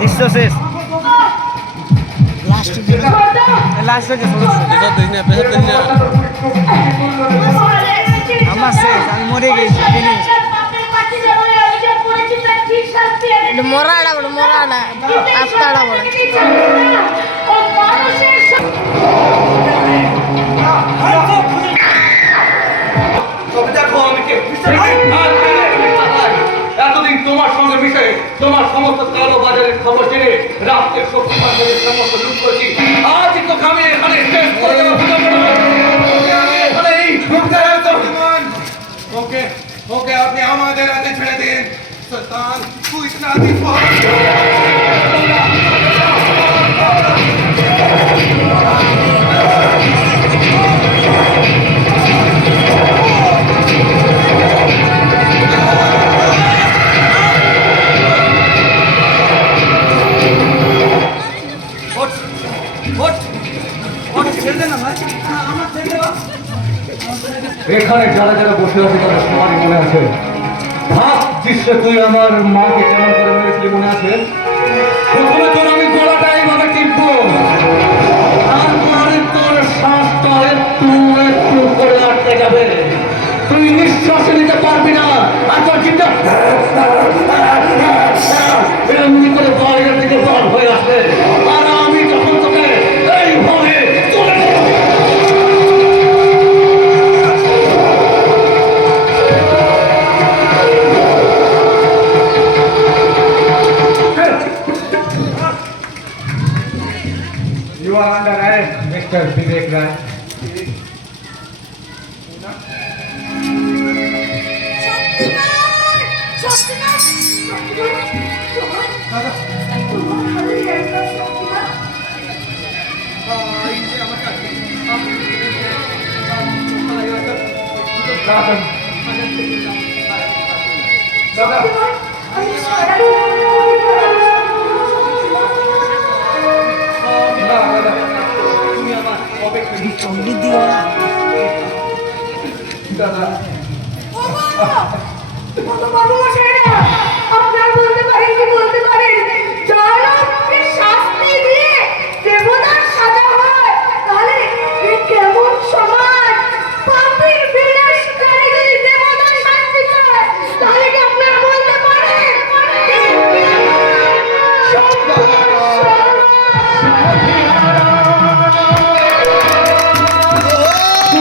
দৃশ্য শেষ লাস্ট আমার শেষ আমি মরে গেছি মোরাড়া বড় মোরাড়া আস্তাড়া বড় এতদিন তোমার সঙ্গে মিশে তোমার সমস্ত কালো বাজারের খবর জেনে রাষ্ট্রের শক্তি বাজারের সমস্ত লুট করেছি। আজ তো আমি এখানে শেষ করে দেবো। ওকে ওকে আপনি আমাদের হাতে ছেড়ে দিন সুলতান तू इतना भी এখানে যারা যারা বসে আছে তাদের সবারই মনে আছে ভাব দৃশ্যে তুই আমার মাকে কেমন করে মেরেছিলি মনে আছে। প্রথমে তোর আমি গলাটা এইভাবে টিপবো, তারপরে তোর শ্বাসটা একটু একটু করে আটকে যাবে, তুই নিঃশ্বাস নিতে পারবি না, আর তোর চিন্তা এমনি করে বাইরের দিকে বার হয়ে আসবে। আর আমি যখন তোকে এইভাবে You are under arrest, Mr. Vivek Rai.